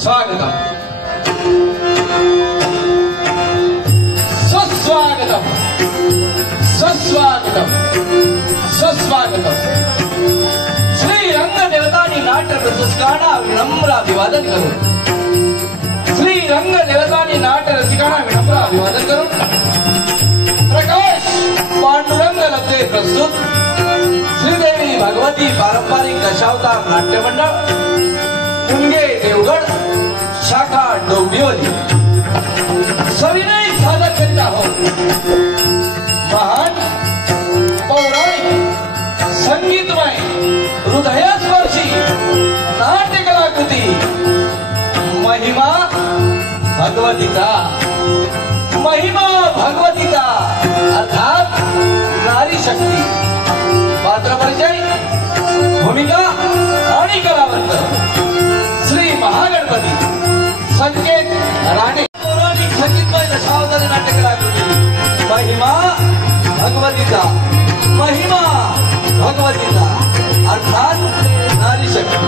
स्वागतम सुस्वागतम सुस्वागतम सुस्वागतम श्री रंग देवतानी नाट्य रसिकाना विनम्र अभिवादन करो। श्री रंग देवतानी नाट्य रसिकाना विनम्र अभिवादन करो। प्रकाश पांडुरंग लगते प्रस्तुत श्रीदेवी भगवती पारंपरिक दशावतार नाट्य मंडळ मुंगे देवगढ़ शाखा डोंबिवली सविनय सादर करता हो महान पौराणिक संगीतमय हृदयस्पर्शी नाट्य कलाकृती महिमा भगवतीचा अर्थात नारी शक्ती। पात्र परिचय भूमिका आणि कलावंत श्री महागणपती संकेत राणे पौराणिक संगीतमय दशावतारी नाट्य कलाकृती महिमा भगवतीचा अर्थात नारी शक्ती।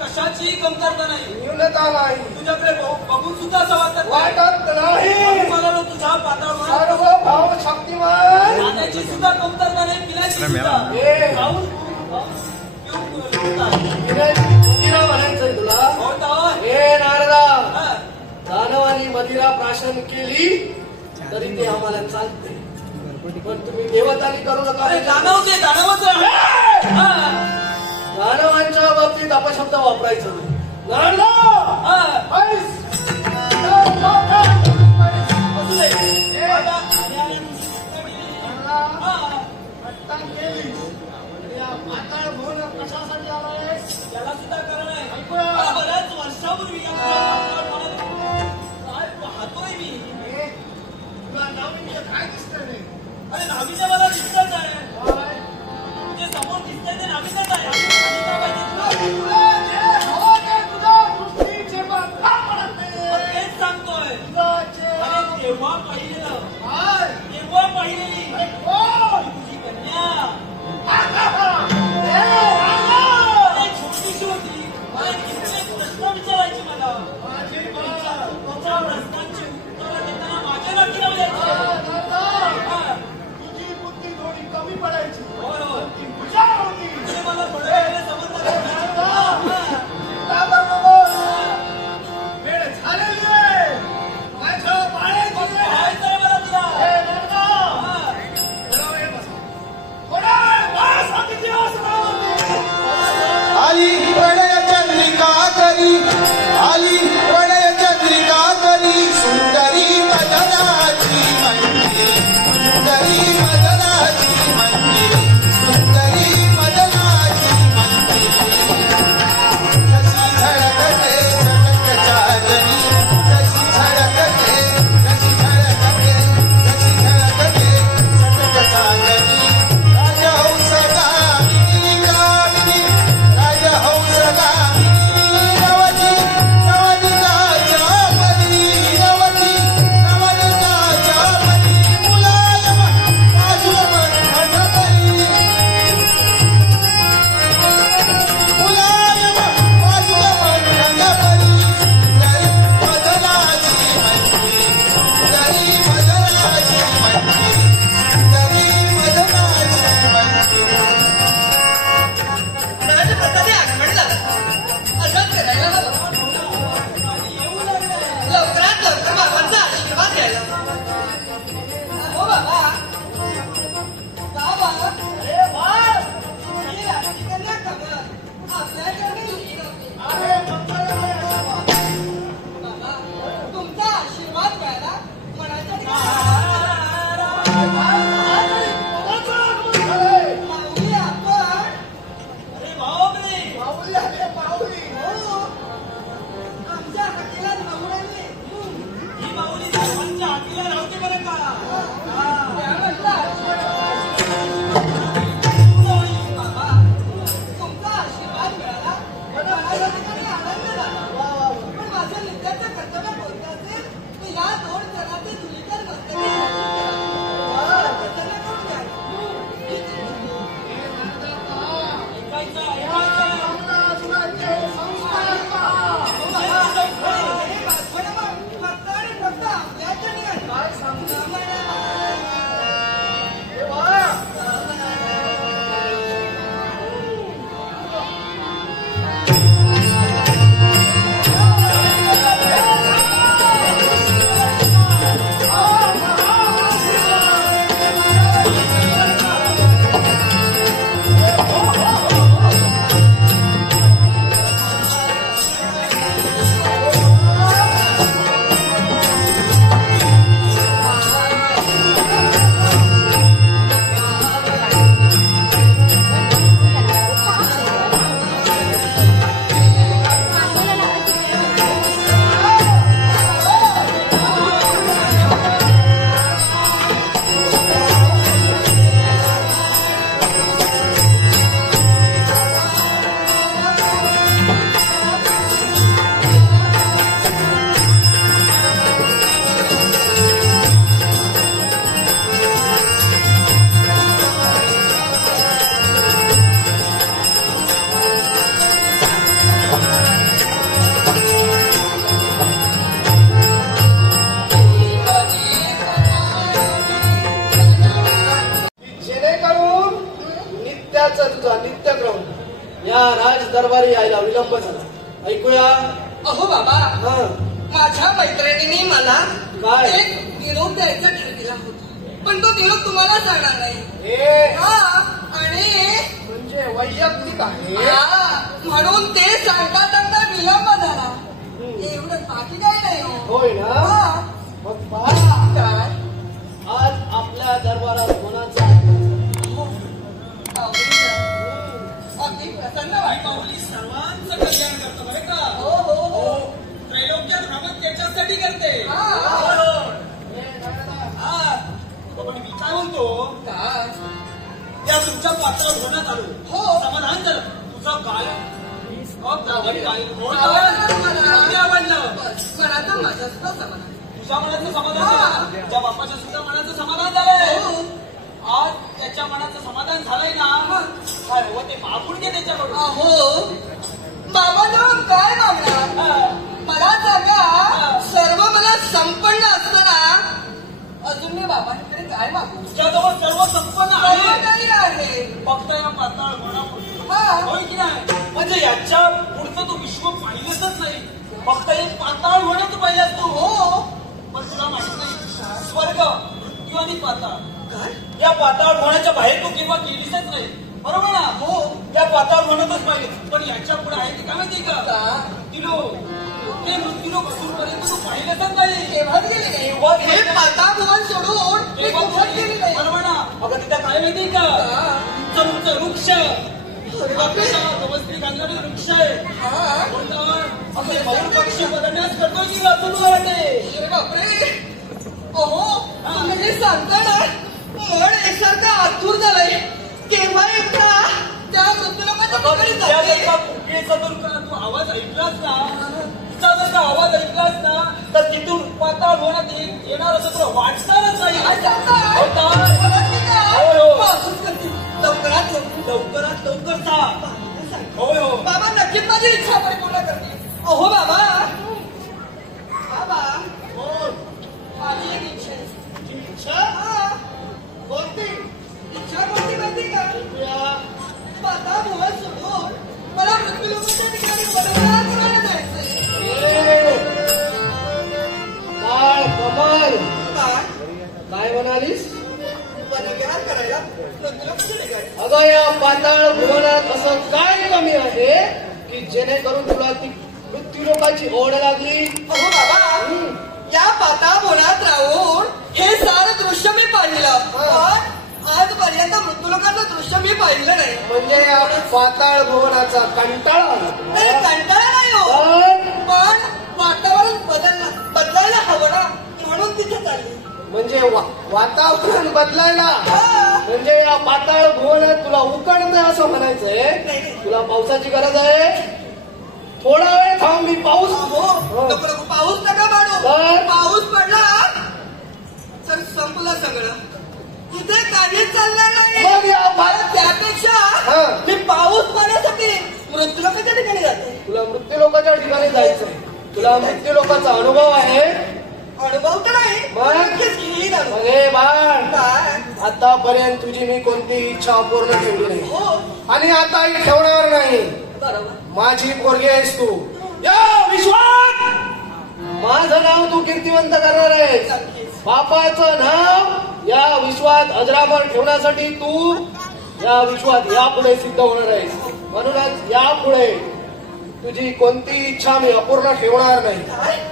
कशाची कमतरता नाही, न्यूनता नाही, तुझ्याकडे बघून सुद्धा असं वाटत नाही मला तुझ्या पात्रावर सर्व भाव शक्तिमान खाण्याची सुद्धा कमतरता नाही, पिण्याची सुद्धा मदिरा म्हणायचंय तुला। हे नारदा, दानवानी मदिरा प्राशन केली तरी ते आम्हाला चालते, पण तुम्ही देवतानी करू नका। दानवांच्या बाबतीत अपशब्द वापरायचं नाही। कशासाठी आलाय त्याला सुद्धा कारण आहे। बऱ्याच वर्षापूर्वी काय पाहतोय मी, तुला नाविन्य काय दिसतंय? अरे नाविन्य मला दिसतच आहे, जे समोर दिसतंय ते नाविन्यच आहे। तेच सांगतोय तेव्हा पाहिलं बरं का? बाबा, तुमचा आशीर्वाद मिळाला मला आनंद झाला. पण माझं नित्याचं कर्तव्य कोणतं असेल तर या 2 जणांचे धुलीकर कर्तव्य करून द्या. फक्त आपल्याच्या तुझा नित्यक्रम या राज दरबारी यायला विलंब झाला. ऐकूया. अहो बाबा, माझ्या मैत्रिणीने मला काय? एक निरोप द्यायचा ठरविला होता, पण तो निरोप तुम्हाला सांगणार नाही. आणि म्हणजे वैयक्तिक आहे. म्हणून ते सांगता सांगता विलंब झाला. एवढं बाकी काही नाही. होय ना. मग पहा, काय आज आपल्या दरबारात कोणाचा अगदी प्रसन्न वाटतं. माऊली सर्वांचं कल्याण करतो बरं का. हो हो हो. त्रैलोक्यात भ्रमण त्याच्यासाठी करते. पण मी काय म्हणतो, त्या तुमच्या पात्रावर होण्यात आलो. हो. समाधान झालं. तुझा काय आवडलं. मनाचं माझं सुद्धा समाधान. तुझ्या मनाचं समाधान झालं. त्या बाप्पाच्या सुद्धा मनाचं समाधान झालंय. आज त्याच्या मनाचं समाधान झालंय ना. काय हो ते मागून घे त्याच्याकडून. अहो बाबा जाऊन काय मागणार. मला सांगा, सर्व मला संपन्न असताना अजून मी बाबांकडे काय मागू. तुझ्याजवळ सर्व संपन्न सर्व आहे. काही आहे. फक्त या पाताळ होणार होय की नाही. म्हणजे याच्या पुढचं तू विश्व पाहिलंच नाही. फक्त एक पाताळ होणं तू पाहिलंस तू. हो. पण तुला माहित नाही, स्वर्ग मृत्यू आणि पाताळ काय. या पाताळ होण्याच्या बाहेर तू किंवा गेलीच नाही. बरोबर ना. हो. त्या पाताळ होणतच पाहिजे. पण याच्या पुढे आहे ती काय माहिती का. तिलो ते मृत्यूलो कसूरपर्यंत तू पाहिलंच नाही. तेव्हाच गेले नाही. हे पाता भुवन सोडून मी कुठंच गेली नाही. बरोबर ना. अगं तिथं काय माहिती का, उंच वृक्ष व्यवस्थित घालणारे वृक्ष आहे. आपले मयूर पक्षी बदलण्यास करतोय की वाचून वाटते. बापरे. अहो तुम्ही सांगता ना, मन एकसारखं आतूर झालंय. केव्हा एकदा त्या मृत्यूलोकाच्या ठिकाणी जाते. कुठलीचा तू आवाज ऐकलास ना, तिचा जर का आवाज ऐकलास ना, तर तिथून पाताळ होण्यात येणार असं तुला वाटणारच नाही. लवकरात लवकर जा. होय हो बाबा, नक्कीच माझी इच्छा परिपूर्ण करते. अहो बाबा, बाबा माझी एक इच्छा आहे. इच्छा कोणती? इच्छा कोणती माहिती का. पाता भुवन सोडून मला मृत्यूलोकाच्या ठिकाणी वनविहार जायचंय. काळ कमल काय काय म्हणालीस. वनविहार करायला मृत्यूलोकाच्या ठिकाणी. अगं या पाताळ भुवनात असं काय कमी आहे की जेणेकरून तुला ती मृत्यूलोकाची ओढ लागली. अहो बाबा, या पाता भुवनात राहून हे सारं दृश्य मी पाहिलं, पण आजपर्यंत मृत्यूलोकाचं दृश्य मी पाहिलं नाही. म्हणजे या पाताळ भुवनाचा कंटाळा आला. नाही, कंटाळा नाही हो, पण वातावरण बदलायला हवं ना, म्हणून तिथे चालली. म्हणजे वातावरण बदलायला, म्हणजे या पाताळ भुवनात तुला उकडणं असं म्हणायचंय. तुला पावसाची गरज आहे. थोडा वेळ थांब, मी पाऊस पाऊस नका पाडू. पाऊस पडला तर संपलं सगळं. इथे काहीच चालणार नाही. मग या त्यापेक्षा मी पाऊस पाण्यासाठी मृत्यू लोकांच्या ठिकाणी जाते. तुला मृत्यू लोकांच्या ठिकाणी जायचंय. तुला मृत्यू लोकांचा अनुभव आहे. अनुभव तर नाही. अरे बाळ, आतापर्यंत तुझी मी कोणती इच्छा अपूर्ण ठेवली नाही आणि आताही ठेवणार नाही. माझी पोरगी आहेस तू. या विश्वात माझं नाव तू कीर्तिवंत करणार आहेस. बापाचं नाव या विश्वात अजरामर ठेवण्यासाठी तू या विश्वात यापुढे सिद्ध होणार आहेस. म्हणूनच यापुढे तुझी कोणती इच्छा मी अपूर्ण ठेवणार नाही.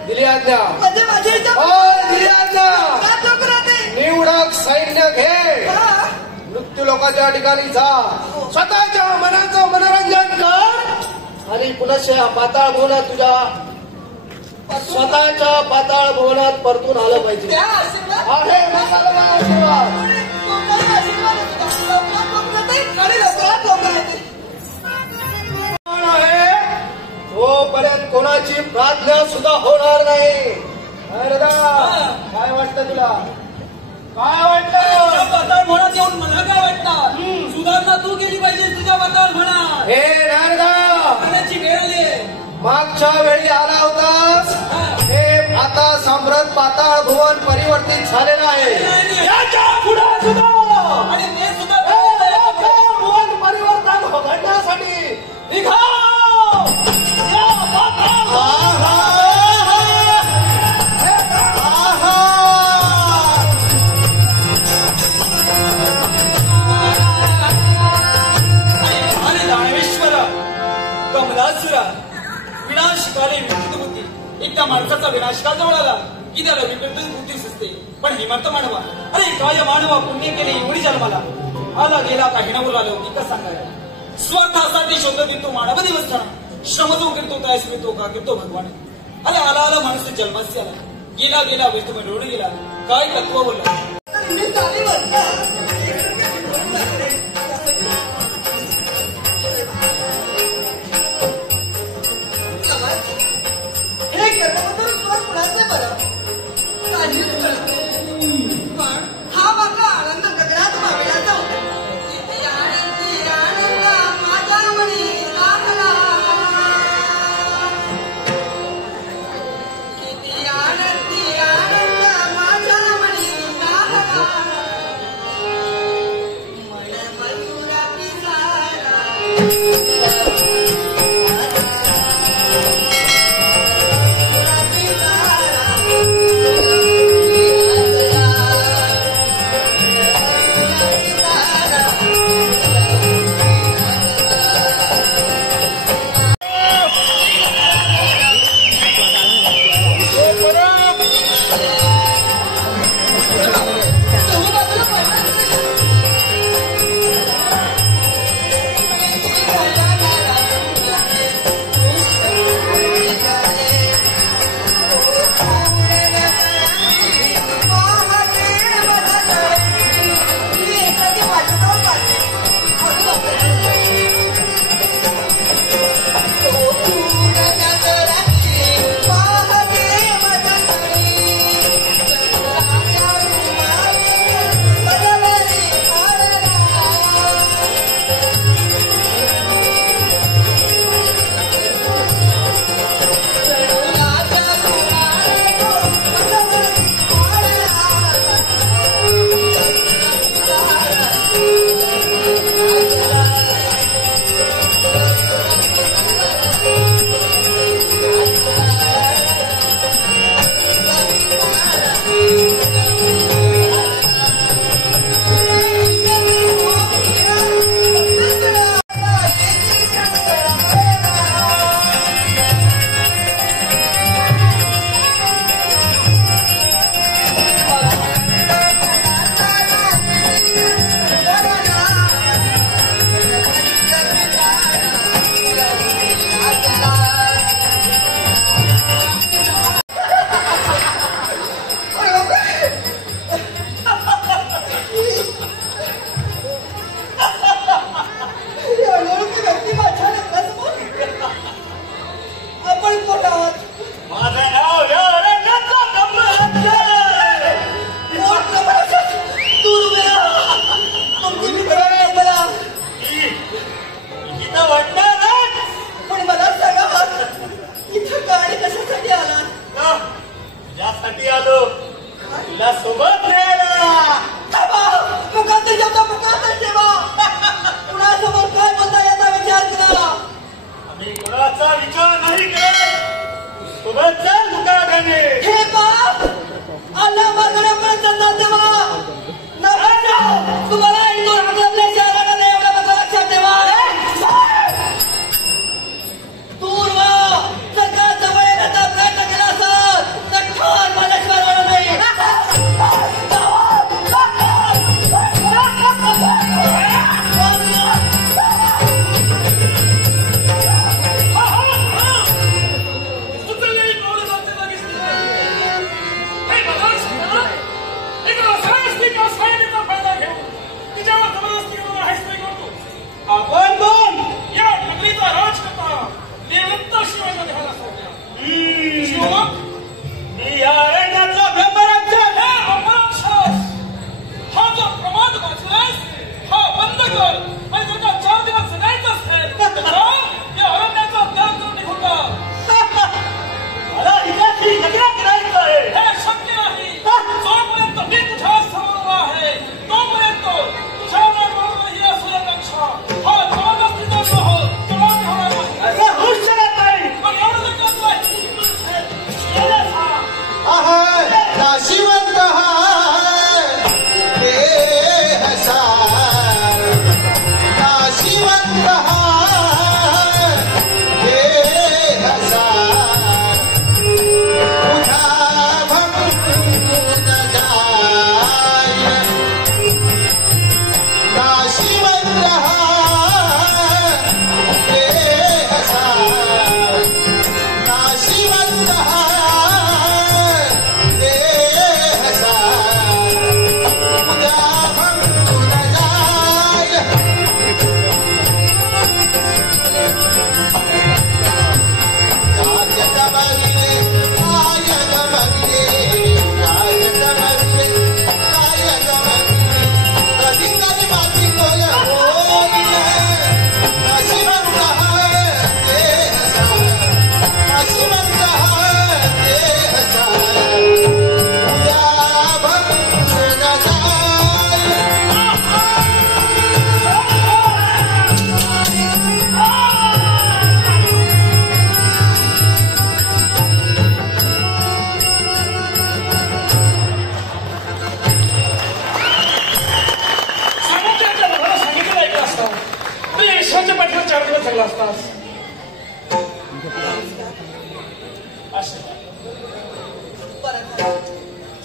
दिली आज्ञा. दिली आज्ञा. निवडक सैन्य घे. मृत्यू लोकांच्या ठिकाणी जा. स्वतःच्या मनाचं मनोरंजन कर आणि पुनश्च पाताळ भुवनात तुझ्या स्वतःच्या पाताळ भुवनात परतून आलं पाहिजे. आहे आशीर्वाद. तोपर्यंत कोणाची प्रार्थना सुद्धा होणार नाही. काय वाटतं तुला? काय वाटतं? पाताळ म्हणत येऊन मला काय वाटतं? सुधारणा तू केली पाहिजे तुझ्या पाताळ म्हणा. हे नारदा, करण्याची वेळ आली. मागच्या वेळी आला होतास. हे आता साम्राट पाताळ भुवन परिवर्तित झालेलं आहे. याच्या पुढे सुद्धा आणि ते सुद्धा भुवन परिवर्तन घडण्यासाठी निघा. कमलासुरा विनाशकारी विकृत बुद्धी. एकदा माणसाचा विनाशकाल जवळ आला की त्याला विकृत बुद्धी सुचते. पण हिमंत मानवा, अरे काय मानवा पुण्य केले एवढी जन्माला आला गेला काही न उरला होती का सांगायला. स्वार्थासाठी शोधत येतो मानव देवस्थान. श्रम जो करतो त्यास मिळतो का करतो भगवान. अरे आला आला माणूस जन्मास आला. गेला गेला विष्णू मिळवून गेला. काय तत्व बोलला. हा मात्र आनंद गगनात मावेला जाऊ. किती आनंद माझा मनी राहला. किती आनंद माझा मनी राहला. किंवा सायनेचा फायदा घेऊन तिच्यावर जबरदस्ती करून हायस्ते करतो. आपण कोण? या नगरीचा राजकर्ता देवदत्त शिवाजी घ्यायला सोडल्या. शिवमग मी या अरण्यातला ब्रह्मराक्षस हे अपराक्षस हा जो प्रमाद वाचलास हा बंद कर आणि तुझ्या 4 दिवस जगायचं असेल तर या अरण्याचा त्याग करून निघून जा. मला हिच्याशी लग्न करायचं आहे. हे शक्य नाही. जोपर्यंत मी तुझ्या समोर आहे तोपर्यंत तुझ्या मनावर ही असुरक्षा हा जबरदस्तीचा द्रोह तुला होणार नाही. असं होऊच शकत नाही. पण एवढं जर करतोय नाशिवंत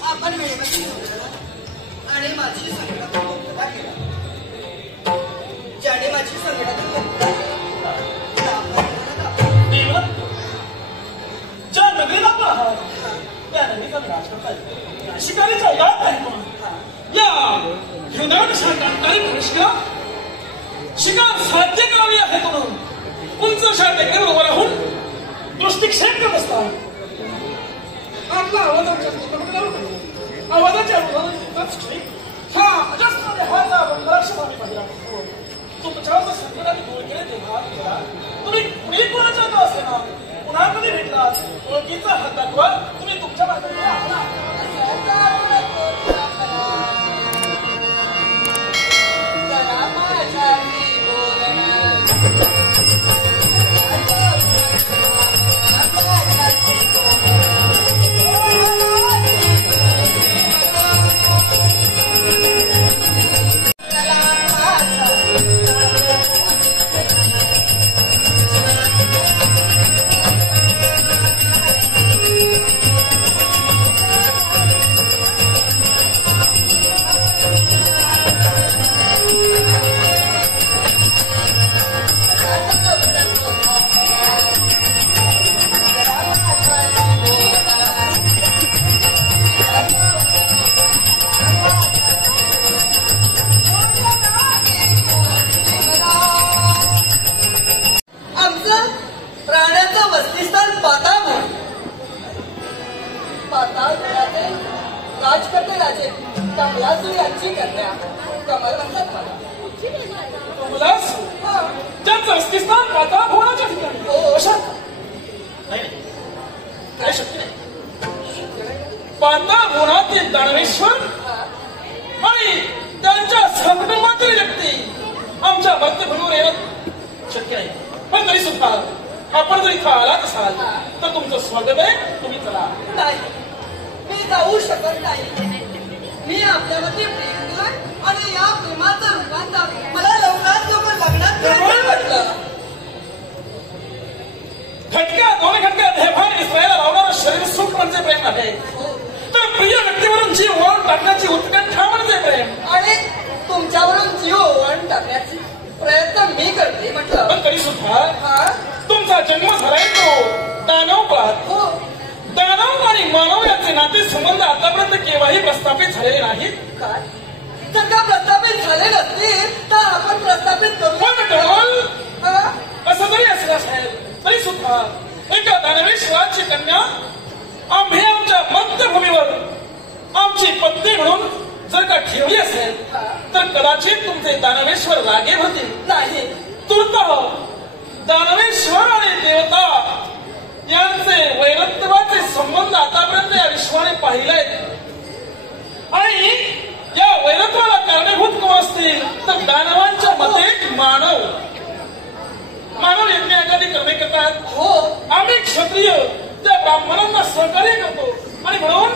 आपण वेळेमध्ये आणि माझी संकटातून मुक्तता केला. ज्याने माझी संकटातून मुक्तता ज्या नगरीला पण आहात त्या नगरीचा विनाश करता शिकारीचा उदाहरण आहे म्हणून या हृदयात शांतकारी प्रश्न शिकार साध्य करावी आहे म्हणून उंच शांततेवर उभा राहून दृष्टिक्षेप करत असतात. आपला आवाजाच्या हा अजस्र देहाचा बंधराक्षाने पाहिला. तुमच्यावर संकटाने दूर केले तेव्हा तुम्ही कुणी कोणाच्या का असे ना पुन्हा कधी भेटलात ओळखीचा हात दाखवा. तुम्ही तुमच्या बाजूने राजकर्ते राजे कमलासुरी यांची कन्या कमल म्हणतात मला. कमलास ज्यांचं अस्तित्वान पाताळ भुवनाच्या ठिकाणी. अशा काय शक्य नाही. पाताळ भुवनातील दानवेश्वर आणि त्यांच्या सहकुटुंबातील व्यक्ती आमच्या मध्यभूमीवर येणं शक्य नाही. पण तरी सुद्धा आपण जर इथं आलात असाल तर तुमचं स्वागत आहे. तुम्ही चला. नाही मी जाऊ शकत नाही. मी आपल्यामध्ये प्रेम केलंय आणि या प्रेमाचं रूपांतर मला लवकरात लवकर लग्नात करायचं वाटलं. खटका दोन खटका देहभान इस्रायला लावणारं शरीर सुख म्हणजे प्रेम आहे. तर प्रिय व्यक्तीवरून जीव ओवाळून टाकण्याची उत्कंठा म्हणजे प्रेम. आणि तुमच्यावरून जीव ओवाळून टाकण्याची प्रयत्न मी करते म्हटलं. पण तरी सुद्धा तुमचा जन्म झालाय तो दानव काळात. दानव आणि मानव याचे नाते संबंध आतापर्यंत केवळ केव्हाही प्रस्थापित झालेले नाहीत. काय जर का प्रस्थापित झाले नसतील तर आपण प्रस्थापित करू. पण ढोल हा? असं जरी असलं असेल तरी सुद्धा एका दानवेश्वराची कन्या आम्ही आमच्या मध्यभूमीवर आमची पत्नी म्हणून जर का ठेवली असेल तर कदाचित तुमचे दानवेश्वर रागे होतील. नाही तूर्त दानवेश्वर आणि देवता यांचे वैरत्वाचे संबंध आतापर्यंत या विश्वाने पाहिले आणि या वैरत्वाला कारणीभूत कोण असतील तर दानवांच्या मते मानव यज्ञ एखादी करणे करतात. हो आम्ही क्षत्रिय त्या ब्राह्मणांना सहकार्य करतो आणि म्हणून